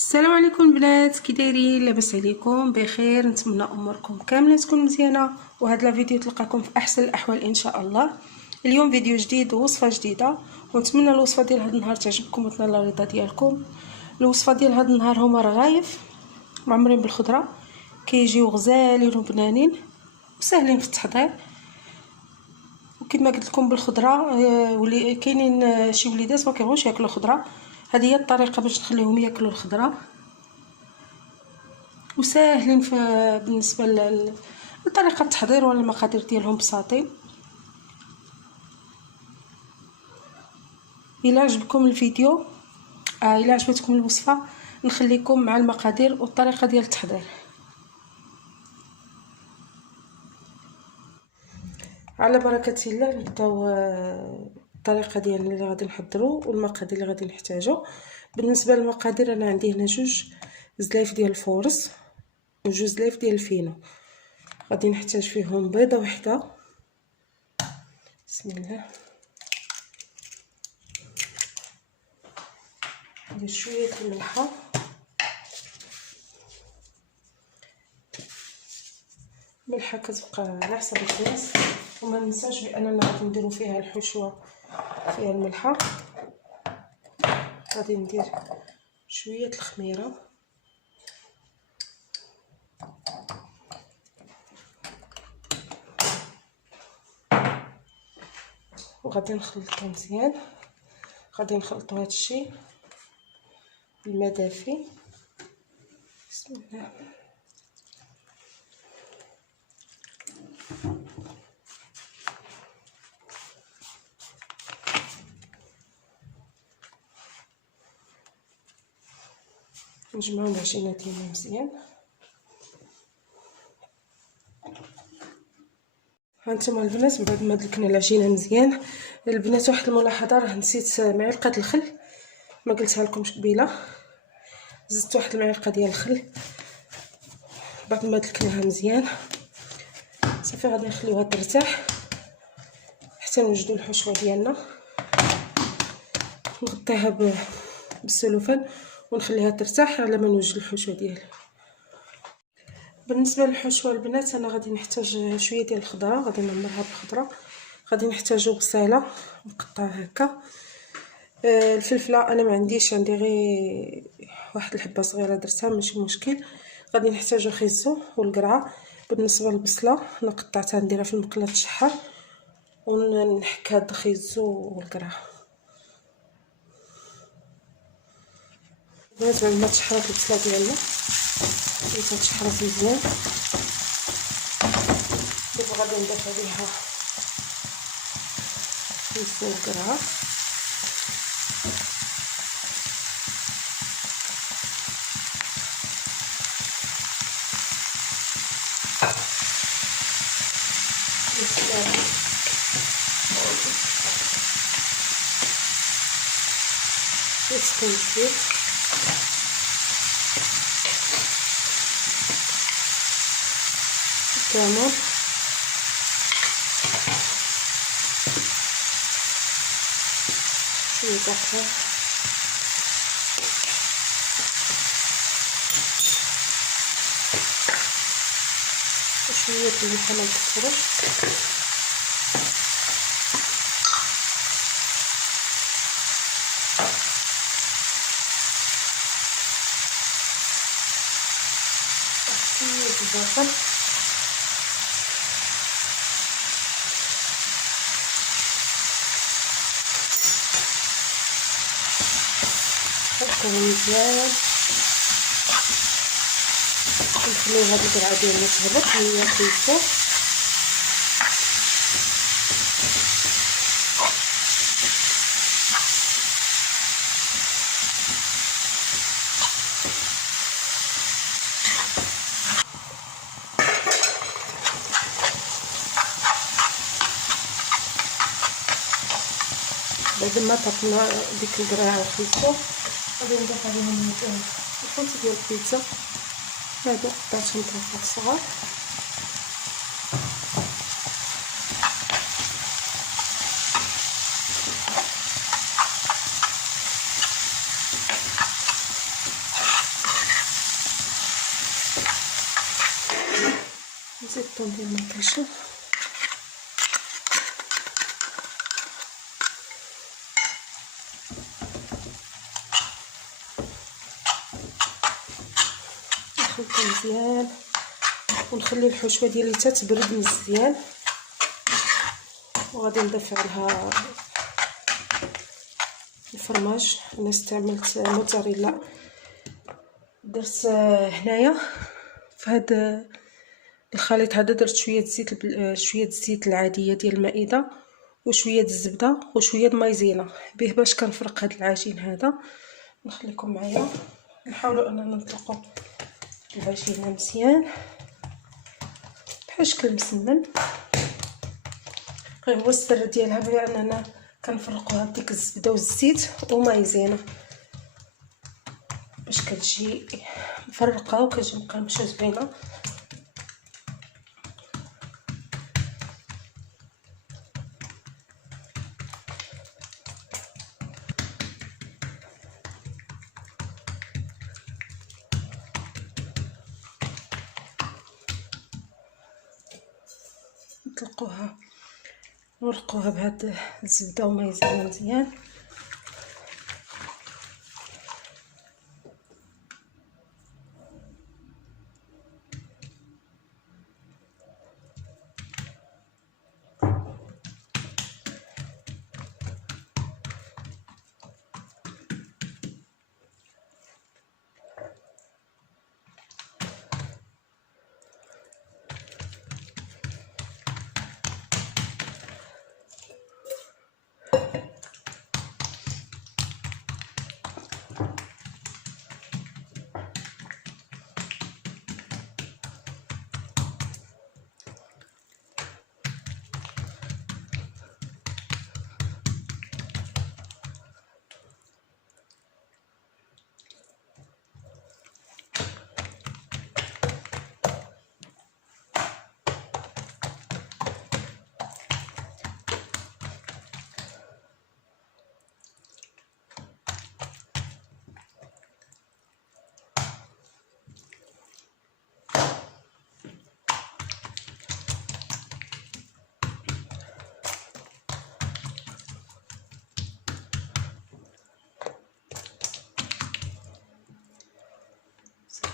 السلام عليكم البنات، كي دايرين؟ لاباس عليكم؟ بخير، نتمنى اموركم كامله تكون مزيانه، وهذا الفيديو تلقاكم في احسن الاحوال ان شاء الله. اليوم فيديو جديد ووصفه جديده، ونتمنى الوصفه ديال هذا النهار تعجبكم وتنال الرضا ديالكم. الوصفه ديال هذا النهار هما رغايف معمرين بالخضره، كيجيو غزالين وبنانين وسهلين في التحضير. وكما قلت لكم بالخضره، ولي كاينين شي وليدات ما كيبغوش ياكلوا خضره، هذه هي الطريقه باش نخليهم ياكلوا الخضره، وساهلين بالنسبه لطريقه التحضير ولا المقادير ديالهم بساطين. الى عجبكم الفيديو، الى عجبتكم الوصفه، نخليكم مع المقادير والطريقه ديال التحضير. على بركه الله نبداو الطريقه ديال اللي غادي نحضروا والمقادير اللي غادي نحتاجو. بالنسبه للمقادير، انا عندي هنا 2 زلايف ديال الفورص و2 زلايف ديال الفينو. غادي نحتاج فيهم بيضه وحده، بسم الله، ندير شويه الملحه، الملحه كتبقى على حسب القياس، وما ننساش باننا غادي نديرو فيها الحشوه فيها الملحه. غادي ندير شويه الخميره، وغادي نخلطو مزيان. غادي نخلطو هادشي بالماء دافي، بسم الله. نجمعو العجينه ديالنا مزيان. هانتوما البنات، بعد ما دلكنا العجينه مزيان، البنات واحد الملاحظه، راه نسيت معلقه الخل، ما قلتها لكمش قبيله. زدت واحد المعلقه ديال الخل بعد ما دلكناها مزيان. صافي غادي نخليوها ترتاح حتى نوجدوا الحشوه ديالنا. نغطيها بالسلوفان ونخليها ترتاح على ما نوجد الحشوه ديالي. بالنسبه للحشوه البنات، انا غادي نحتاج شويه ديال الخضره، غادي نعمرها بالخضره. غادي نحتاجو بصيله مقطعه هكا، الفلفله انا ما عنديش، عندي غير واحد الحبه صغيره درتها، ماشي مشكل. غادي نحتاجو خيزو والقرعه. بالنسبه للبصله انا قطعتها نديرها في المقله تشحر، ونحك هاد الخيزو والقرعه. بعد ما تشحرات البصله ديالنا تشحرات مزيان، دابا غادي نضيف عليها خيزو والقرعه. الزيت الكمون، شويه دقيق، وشويه الملح ما نكثروش. شويه البصل، نحطهم مزيان، نخليو هاد القرعه ديالنا تهبط هي خيزو. بعد ما طفنا ديك القرعه والخيزو، غادي نضيف عليهم الخبز ديال البيتزا. هادو قطعتهم طرفات صغار، زيت الثوم ديال المطيشه. نخلطو مزيان ونخلي الحشوه ديالي حتى تبرد مزيان، وغادي نضيف عليها الفرماج. انا استعملت موتزاريلا. درت هنايا في هذا الخليط هذا درت شويه شويه الزيت العاديه ديال المائده وشويه الزبده وشويه المايزينا به باش كنفرق هذا العجين هذا. نخليكم معايا نحاولوا اننا نطلقوا العجينه مزيان بحال شكل المسمن. غير هو السر ديالها هي اننا كنفرقوها بديك الزبده والزيت ومايزينا باش كتجي مفرقه وكتجي مقرمشه زوينه. نطلقوها ونرقوها بهاد الزبده ومايزينا مزيان.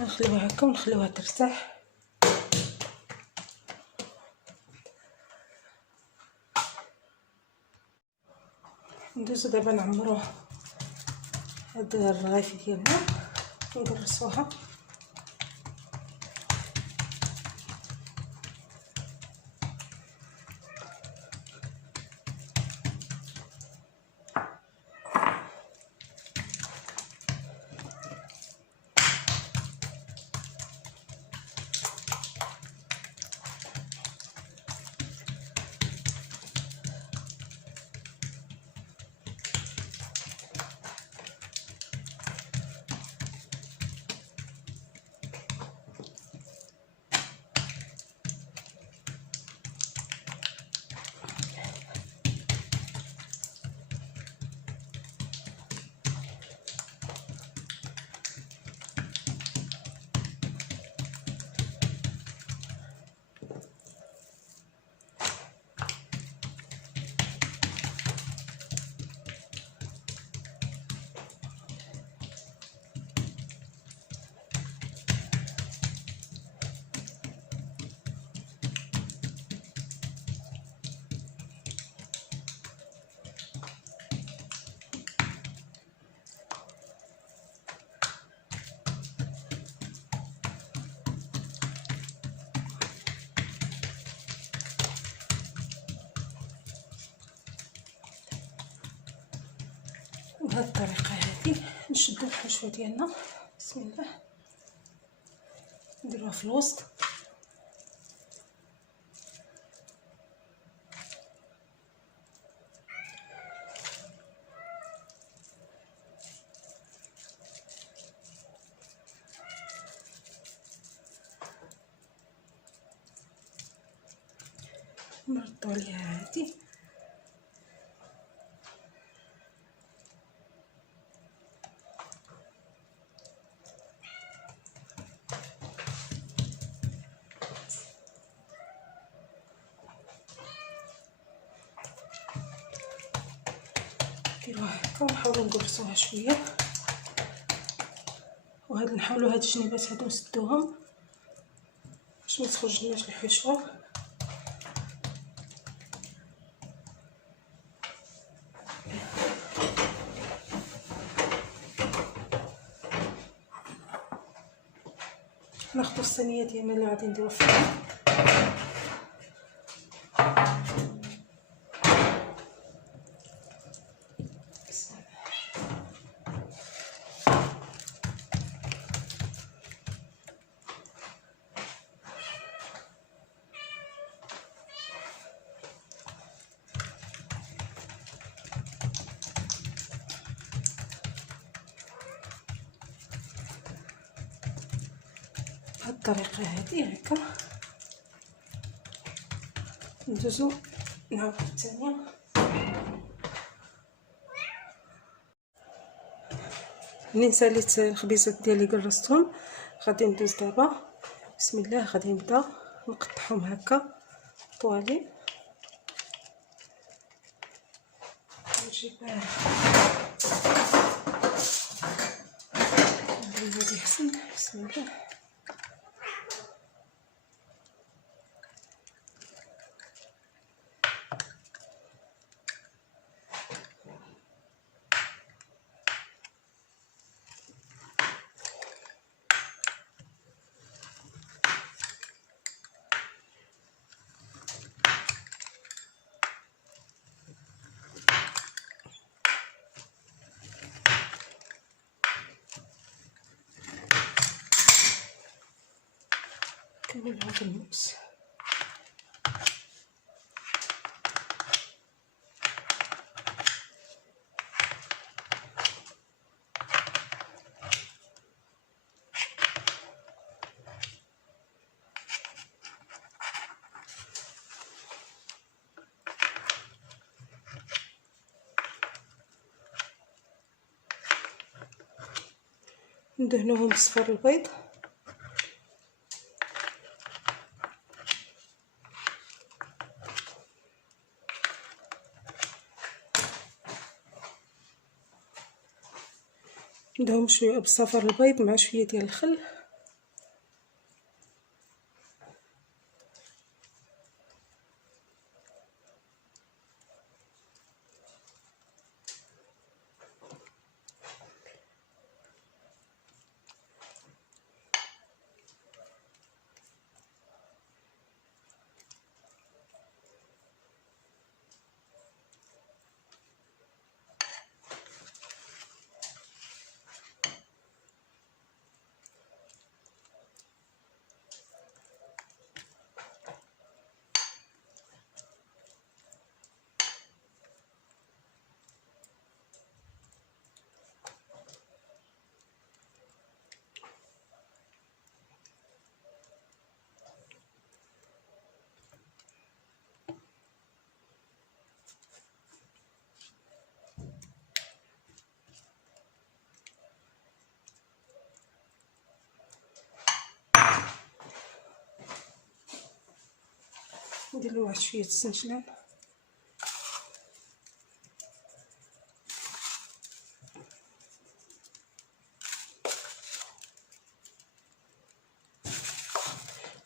نخليوها هكا ونخليوها ترتاح. ندوزو دابا نعمرو هاد الرغيف ديالنا ونقرصوها. بهذه الطريقه هذه نشدو الحشوه ديالنا. بسم الله نديروها في الوسط. نردو عليها هادي نديروها هكا ونحاولوا نقرصوها شويه، وهاد نحاولوا هاد الجنيبات هادو نسدوهم باش ما تخرجلناش الحشوه. ناخذ الصينيه ديالنا اللي غادي نديرو فيها، بهاد الطريقه هادي هكا. ندوزو نعاود الثانيه. منين ساليت الخبيزات ديالي قرصتهم، غادي ندوز دابا بسم الله. غادي نبدا نقطعهم هكا طوالي. نجيب هادي حسن. بسم الله. كمل هذا الموس. ندهنوهم بصفر البيض. ندهنهم شويه بصفر البيض مع شويه ديال الخل. ندير له واحد شويه السنجلان.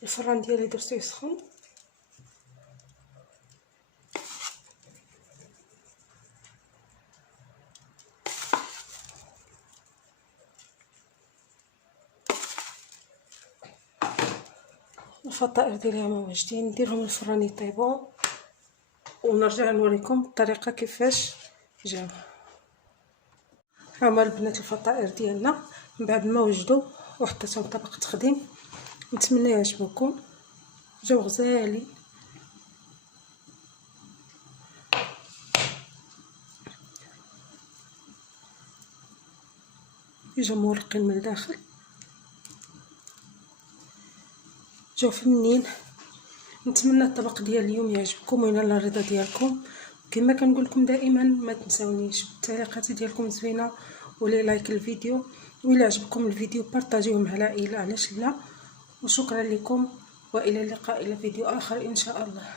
الفران ديالي درتو يسخن. الفطائر ديالي هما واجدين، نديرهم الفران يطيبوا ونرجع نوريكم الطريقه كيفاش جاو. هما البنات الفطائر ديالنا من بعد ما وجدوا وحطيتهم طبق تخديم. نتمنى يعجبوكم، جاو غزالين. يجوا مورقين من الداخل، جاو فنين. نتمنى الطبق ديال اليوم يعجبكم وينال الرضا ديالكم. كما كنقول لكم دائما ما تنساونيش بالتعليقات ديالكم زوينه ولي لايك الفيديو، وإلا عجبكم الفيديو بارطاجيوه مع العائله، علاش لا. وشكرا لكم والى اللقاء الى فيديو اخر ان شاء الله.